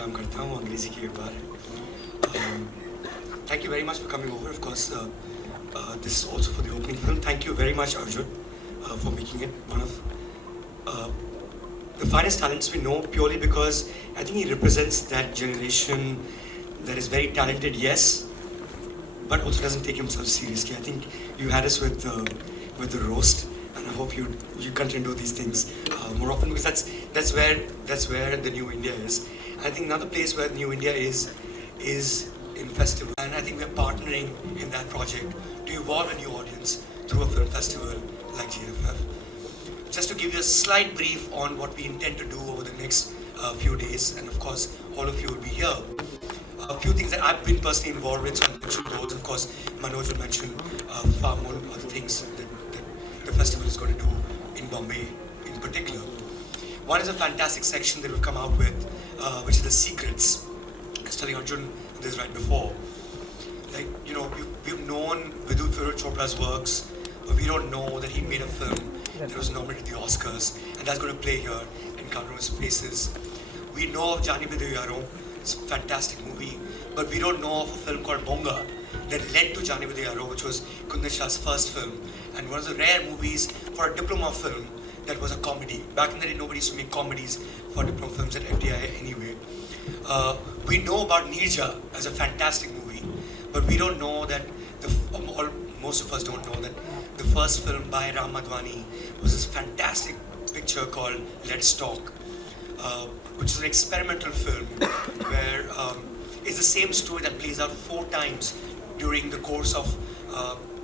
काम करता हूँ अंग्रेजी की एक बार. Thank you very much for coming over. Of course, this is also for the opening film. Thank you very much, Arjun, for making it one of the finest talents we know, purely because I think he represents that generation that is very talented, yes, but also doesn't take himself seriously. I think you had us with the roast, and I hope you continue to do these things more often, because that's where the new India is. And I think another place where new India is in festival, and I think we're partnering in that project to evolve a new audience through a film festival like GFF. Just to give you a slight brief on what we intend to do over the next few days, and of course all of you will be here. A few things that I've been personally involved with, so I'll mention those. Of course, Manoj will mention far more other things that the festival is going to do in Bombay in particular. One is a fantastic section that we've come out with, which is the secrets. I was telling Arjun this right before. Like, you know, we've known Vidhu Chopra's works, but we don't know that he made a film that was nominated to the Oscars, and that's going to play here in Countless Places. We know of Jani Bidhu Yaro. It's a fantastic movie, but we don't know of a film called Bonga that led to Jani Bidhu Yaro, which was Kundan Shah's first film, and one of the rare movies for a diploma film that was a comedy. Back in the day, nobody used to make comedies for diploma films at FDI anyway. We know about Nirja as a fantastic movie, but we don't know that, most of us don't know that the first film by Ram Madhwani was this fantastic picture called Let's Talk, which is an experimental film where it's the same story that plays out 4 times during the course of,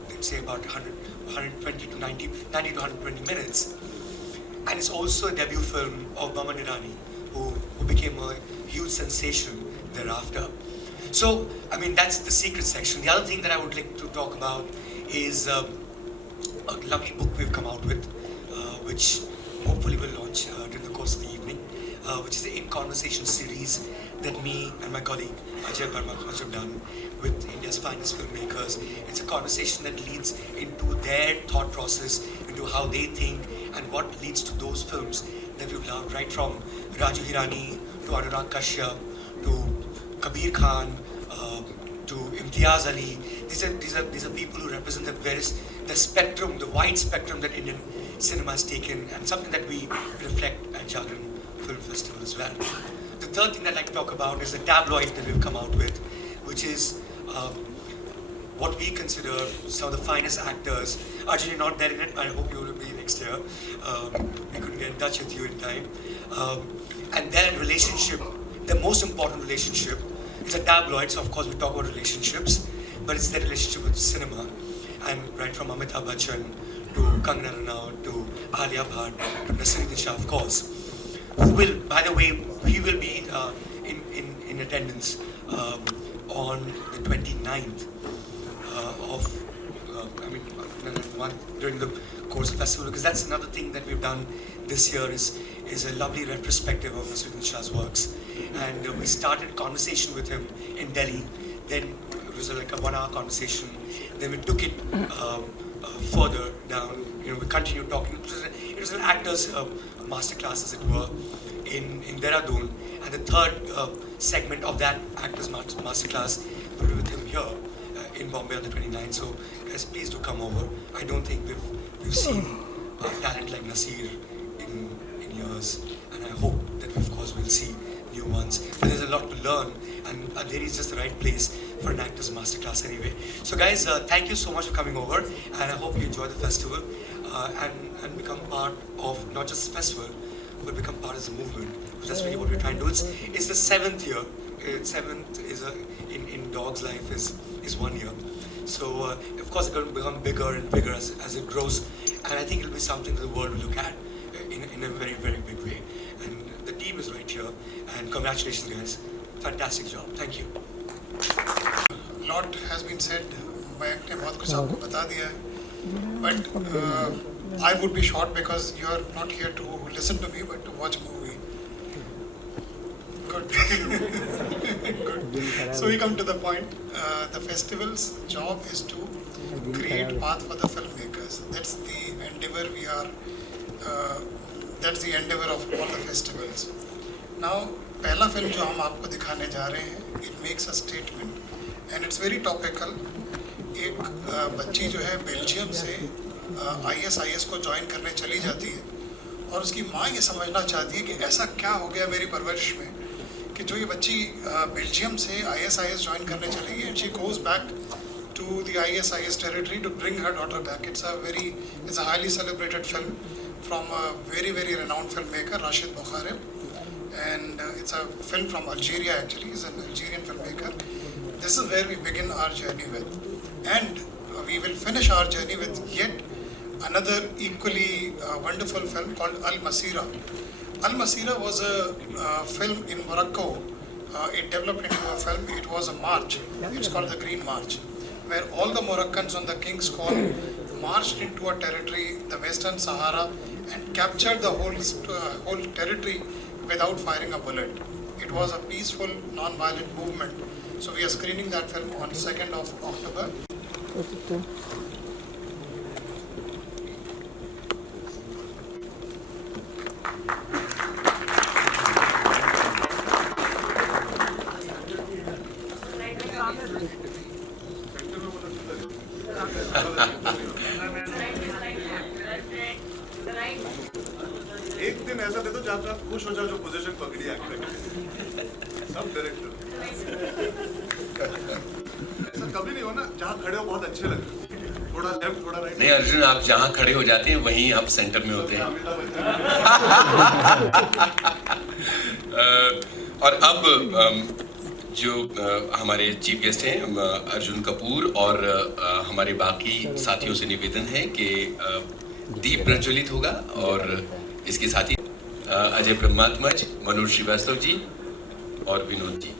let's say, about 120 to 90 to 120 minutes. And it's also a debut film of Baman Irani, who became a huge sensation thereafter. So, I mean, that's the secret section. The other thing that I would like to talk about is a lovely book we've come out with, which hopefully will launch during the course of the evening, which is the In Conversation series that me and my colleague Ajay Verma have done with India's finest filmmakers. It's a conversation that leads into their thought process, into how they think, and what leads to those films that we've loved, right from Raju Hirani to Anurag Kashyap to Kabir Khan to Imtiaz Ali. These are people who represent the spectrum, the wide spectrum that Indian cinema has taken, and something that we reflect at Jagran Film Festival as well. The third thing that I'd like to talk about is the tabloid that we've come out with, which is what we consider some of the finest actors. Arjun, you're not there in it, I hope you will be next year. We couldn't get in touch with you in time. And their relationship, the most important relationship, is a tabloid, so of course we talk about relationships, but it's their relationship with cinema. And right from Amitabh Bachchan to Kangana Ranaut to Alia Bhatt to Naseeruddin Shah, of course, who will, by the way, he will be in attendance on the 29th during the course of the festival, because that's another thing that we've done this year is a lovely retrospective of Naseeruddin Shah's works. And we started a conversation with him in Delhi. Then it was like a 1-hour conversation. Then we took it further down. You know, we continued talking. It was an actor's masterclass, as it were, in Dehradun. And the third segment of that actor's masterclass will be with him here in Bombay on the 29th. So guys, please do come over. I don't think we've seen talent like Nasir in years, and I hope that we, of course, will see new ones. But there's a lot to learn, and there is just the right place for an actor's masterclass anyway. So guys, thank you so much for coming over, and I hope you enjoy the festival and become part of not just the festival, but become part of the movement. That's really what we're trying to do. It's the 7th year. 7th is in Dog's life is 1 year. So of course it's going to become bigger and bigger as it grows, and I think it'll be something that the world will look at in a very, very big way. And the team is right here, and congratulations guys, fantastic job, thank you. Lot has been said, Mayank ने बहुत कुछ आपको बता दिया है, but I would be short because you are not here to listen to me but to watch a movie. Good. Good. So we come to the point. The festival's job is to create path for the filmmakers. That's the endeavor we are. That's the endeavor of all the festivals. Now पहला film जो हम आपको दिखाने जा रहे हैं, it makes a statement and it's very topical. एक बच्ची जो है बेल्जियम से आईएसआईएस को ज्वाइन करने चली जाती है और उसकी माँ ये समझना चाहती है कि ऐसा क्या हो गया मेरी परवरिश में कि जो ये बच्ची बेल्जियम से आईएसआईएस ज्वाइन करने चली गई and she goes back to the ISIS territory to bring her daughter back. It's a highly celebrated film from a very, very renowned filmmaker, Rashid Bukhareb. And it's a film from Algeria actually, he's an Algerian filmmaker. This is where we begin our journey with. And we will finish our journey with yet another equally wonderful film called Al Masira. Al Masira was a film in Morocco. It developed into a film. It was a march. It's called the Green March, where all the Moroccans on the King's Call marched into a territory, the Western Sahara, and captured the whole territory without firing a bullet. It was a peaceful, non-violent movement. So we are screening that film on 2nd of October. एक दिन ऐसा दे दो जहाँ पे आप खुश हो जाओ जो पोजीशन पकड़ी एक्टर सब डायरेक्टर ऐसा कभी नहीं हो ना जहाँ खड़े हो बहुत अच्छे लगे थोड़ा लेफ्ट थोड़ा राइट नहीं अर्जुन, आप जहाँ खड़े हो जाते हैं वहीं आप सेंटर में होते हैं। और अब जो हमारे चीफ गेस्ट हैं अर्जुन कपूर और हमारे बाकी साथियों से निवेदन है कि दीप प्रज्वलित होगा और इसके साथ ही अजय ब्रह्मात्मज, मनोज श्रीवास्तव जी और विनोद जी।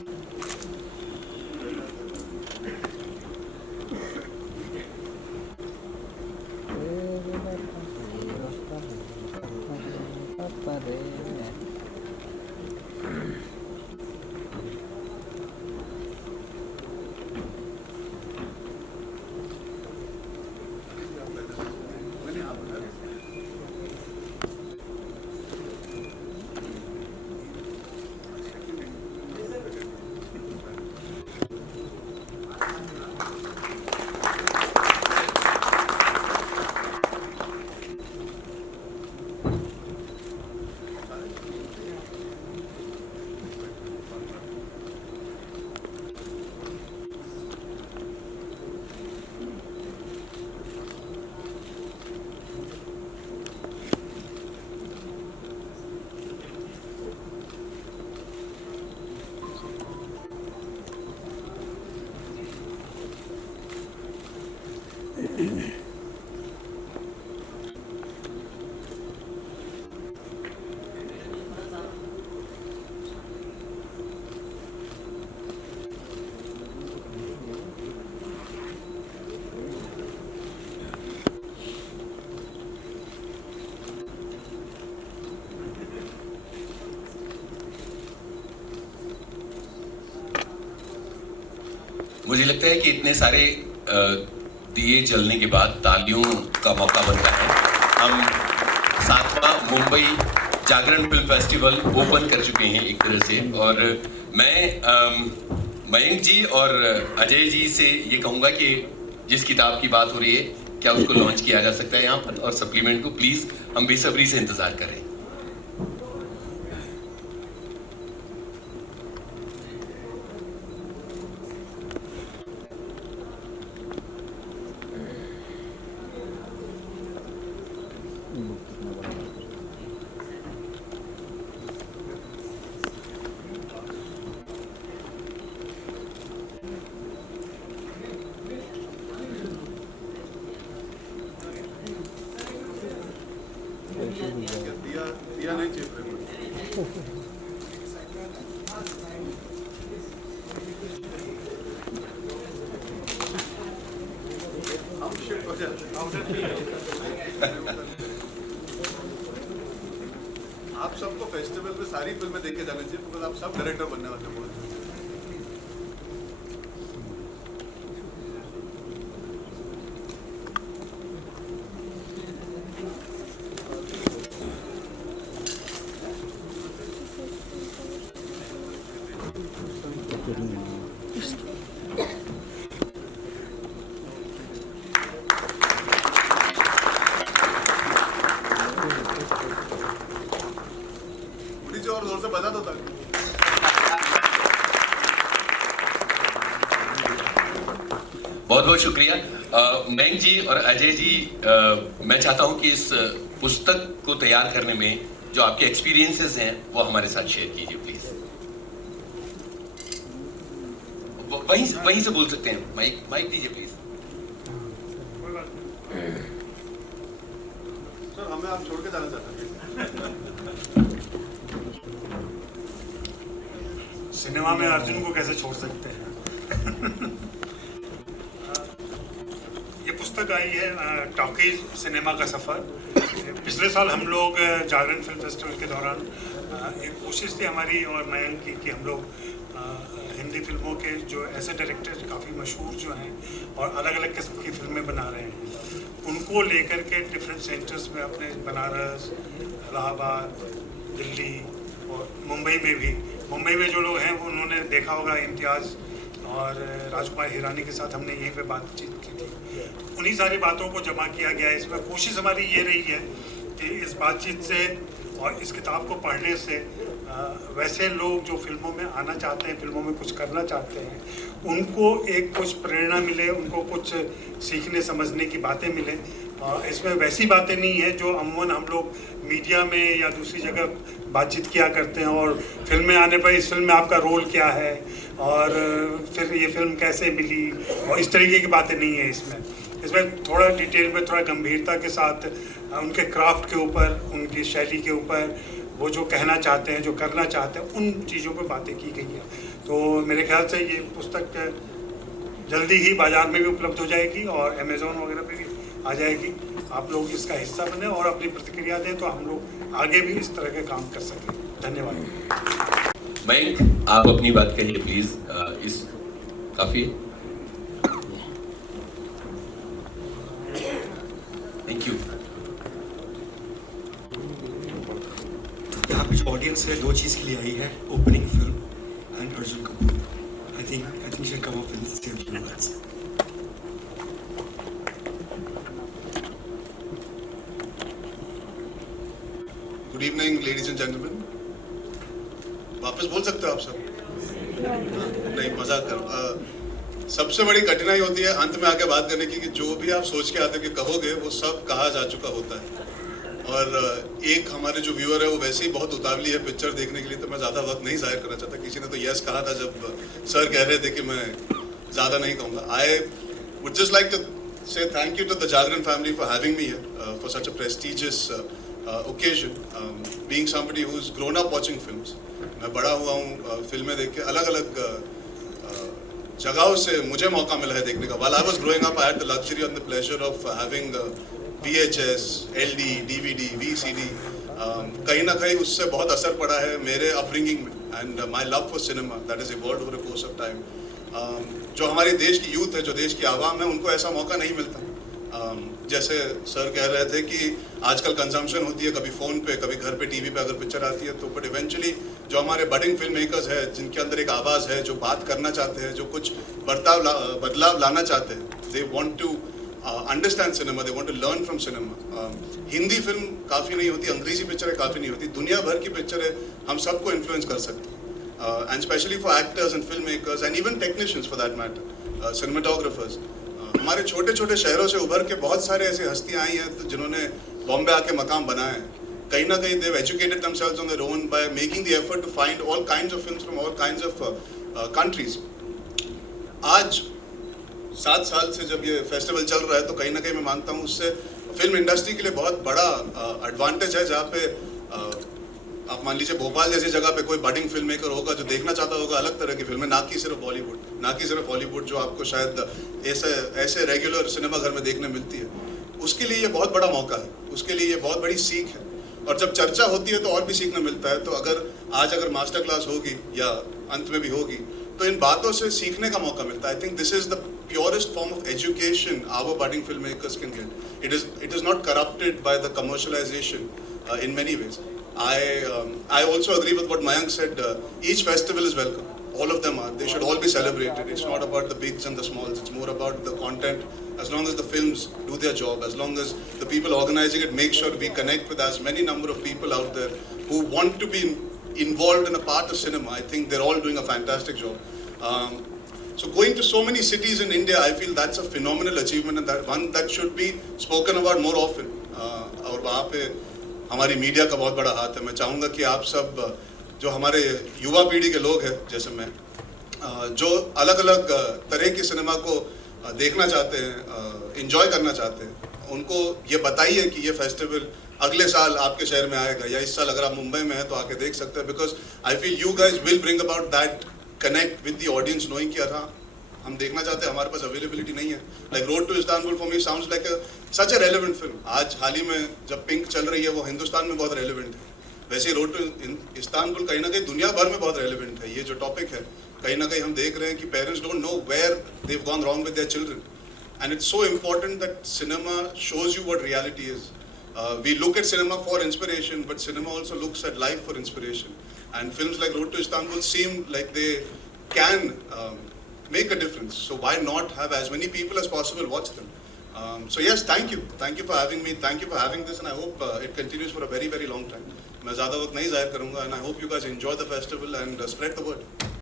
मुझे लगता है कि इतने सारे दिए जलने के बाद तालियों का मौका बनता है। हम 7वां मुंबई जागरण फिल्म फेस्टिवल ओपन कर चुके हैं एक तरह से, और मैं मयंक जी और अजय जी से ये कहूँगा कि जिस किताब की बात हो रही है क्या उसको लॉन्च किया जा सकता है यहाँ पर, और सप्लीमेंट को प्लीज़ हम बेसब्री से इंतज़ार करें। दिया नहीं चाहिए हम शिफ्ट हो जाते आप सबको फेस्टिवल में सारी फिल्में देख के जाना चाहिए, बिकॉज आप सब डायरेक्टर बनने वाले हैं। पुलिस जी और जोर से बजा दो ताकि बहुत बहुत शुक्रिया मयंक जी और अजय जी। मैं चाहता हूं कि इस पुस्तक को तैयार करने में जो आपके एक्सपीरियंसेस हैं वो हमारे साथ शेयर कीजिए प्लीज। वहीं से बोल सकते हैं, माइक माइक दीजिए प्लीज। सर हमें आप छोड़ के जाना चाहते हैं। सिनेमा में अर्जुन को कैसे छोड़ सकते हैं। ये पुस्तक आई है टॉकीज सिनेमा का सफ़र। पिछले साल हम लोग जागरण फिल्म फेस्टिवल के दौरान एक कोशिश थी हमारी और मयंक की कि हम लोग हिंदी फिल्मों के जो ऐसे डायरेक्टर काफ़ी मशहूर जो हैं और अलग अलग किस्म की फिल्में बना रहे हैं उनको लेकर के डिफरेंट सेंटर्स में अपने बनारस, इलाहाबाद, दिल्ली और मुंबई में भी। मुंबई में जो लोग हैं वो उन्होंने देखा होगा इम्तियाज़ और राजकुमार हिरानी के साथ हमने यहीं पे बातचीत की थी। उन्हीं सारी बातों को जमा किया गया है इसमें। कोशिश हमारी ये रही है कि इस बातचीत से और इस किताब को पढ़ने से वैसे लोग जो फिल्मों में आना चाहते हैं, फिल्मों में कुछ करना चाहते हैं, उनको एक कुछ प्रेरणा मिले, उनको कुछ सीखने समझने की बातें मिले। इसमें वैसी बातें नहीं है जो अमूमन हम लोग मीडिया में या दूसरी जगह बातचीत किया करते हैं और फिल्म में आने पर इस फिल्म में आपका रोल क्या है और फिर ये फिल्म कैसे मिली और इस तरीके की बातें नहीं है इसमें। इसमें थोड़ा डिटेल में, थोड़ा गंभीरता के साथ उनके क्राफ्ट के ऊपर, उनकी शैली के ऊपर, वो जो कहना चाहते हैं, जो करना चाहते हैं, उन चीज़ों पर बातें की गई हैं। तो मेरे ख्याल से ये पुस्तक जल्दी ही बाज़ार में भी उपलब्ध हो जाएगी और अमेज़ॉन वगैरह पे भी आ जाएगी। आप लोग इसका हिस्सा बने और अपनी प्रतिक्रिया दें तो हम लोग आगे भी इस तरह के काम कर सकें। धन्यवाद। मयंक, आप अपनी बात कहिए प्लीज। इस काफी है। Thank you. यहाँ पे जो ऑडियंस है दो चीज़ के लिए आई है, opening film and Arjun Kapoor. I think should come up with say few words. Good evening ladies and gentleman. वापस बोल सकते हो आप सब? नहीं, मजाक कर। सबसे बड़ी कठिनाई होती है अंत में आके बात करने की कि जो भी आप सोच के आते हो कि कहोगे वो सब कहा जा चुका होता है। और एक हमारे जो व्यूअर है वो वैसे ही बहुत उतावली है पिक्चर देखने के लिए, तो मैं ज़्यादा वक्त नहीं जाहिर करना चाहता। किसी ने तो यस कहा था जब सर कह रहे थे कि मैं ज़्यादा नहीं कहूँगा। I would just like to say thank you to the Jagran family for having me here for such a prestigious occasion. Being somebody who's grown up watching films, मैं बड़ा हुआ हूँ फिल्में देख के। अलग अलग जगहों से मुझे मौका मिला है देखने का। While I was growing up, I had the luxury and the pleasure of having VHS, LD, DVD, VCD. कहीं ना कहीं उससे बहुत असर पड़ा है मेरे अपब्रिंगिंग में and my love for cinema that is evolved over the course of time. जो हमारे देश की यूथ है, जो देश की आवाम है, उनको ऐसा मौका नहीं मिलता। जैसे सर कह रहे थे कि आजकल कंजम्पशन होती है, कभी फ़ोन पे, कभी घर पे टीवी पे अगर पिक्चर आती है तो, बट इवेंचुअली जो हमारे बडिंग फिल्म मेकर्स हैं, जिनके अंदर एक आवाज़ है, जो बात करना चाहते हैं, जो कुछ बदलाव लाना चाहते हैं, they want to understand cinema, they want to learn from cinema. Hindi film काफ़ी नहीं होती, अंग्रेजी पिक्चरें काफ़ी नहीं होती, दुनिया भर की पिक्चरें हम सबको इन्फ्लुएंस कर सकती हैं। And especially for actors and filmmakers and even technicians for that matter, cinematographers. हमारे छोटे छोटे शहरों से उभर के बहुत सारे ऐसे हस्तियाँ आई हैं जिन्होंने बॉम्बे आके मकाम बनाए हैं। कहीं ना कहीं they've educated themselves on their own by making the effort to find all kinds of films from all kinds of countries. आज 7 साल से जब ये फेस्टिवल चल रहा है तो कहीं ना कहीं मैं मानता हूँ उससे फिल्म इंडस्ट्री के लिए बहुत बड़ा एडवांटेज है। जहाँ पे आप मान लीजिए भोपाल जैसी जगह पे कोई बडिंग फिल्म मेकर होगा जो देखना चाहता होगा अलग तरह की फिल्में, ना कि सिर्फ बॉलीवुड, ना कि सिर्फ हॉलीवुड जो आपको शायद ऐसे रेगुलर सिनेमा घर में देखने मिलती है, उसके लिए ये बहुत बड़ा मौका है, उसके लिए ये बहुत बड़ी सीख है। और जब चर्चा होती है तो और भी सीखने मिलता है। तो अगर मास्टर क्लास होगी या अंत में भी होगी तो इन बातों से सीखने का मौका मिलता है। I think this is the purest form of education our budding filmmakers can get. It is not corrupted by the commercialization in many ways. I also agree with what Mayank said. Each festival is welcome. all of them are. They should all be celebrated. It's not about the bigs and the smalls. It's more about the content. As long as the films do their job, as long as the people organizing it make sure we connect with as many number of people out there who want to be involved in a part of cinema, I think they're all doing a fantastic job. So going to so many cities in India, I feel that's a phenomenal achievement and that one that should be spoken about more often. और वहाँ पे हमारी media का बहुत बड़ा हाथ है. मैं चाहूँगा कि आप सब जो हमारे युवा पीढ़ी के लोग हैं जैसे मैं, जो अलग अलग तरह की सिनेमा को देखना चाहते हैं, एंजॉय करना चाहते हैं, उनको ये बताइए कि ये फेस्टिवल अगले साल आपके शहर में आएगा या इस साल अगर आप मुंबई में हैं तो आके देख सकते हैं. Because I feel you guys will bring about that connect with the audience, knowing कि हाँ हम देखना चाहते हैं, हमारे पास अवेलेबिलिटी नहीं है. Like road to Istanbul for me sounds like such a relevant film. आज हाल ही में जब पिंक चल रही है वो हिंदुस्तान में बहुत रेलेवेंट है. वैसे रोड टू इस्तांबुल कहीं ना कहीं दुनिया भर में बहुत रेलेवेंट है. ये जो टॉपिक है कहीं ना कहीं हम देख रहे हैं कि parents don't know where they have gone wrong with their children, and it's so important that cinema shows you what reality is. We look at cinema for inspiration, but cinema also looks at life for inspiration. And films like Road to Istanbul seem like they can make a difference. So why not have as many people as possible watch them? So yes, thank you. Thank you for having me. Thank you for having this, and I hope it continues for a very, very long time. मैं ज़्यादा वक्त नहीं ज़ाहिर करूँगा, and I hope you guys enjoy the festival and spread the word.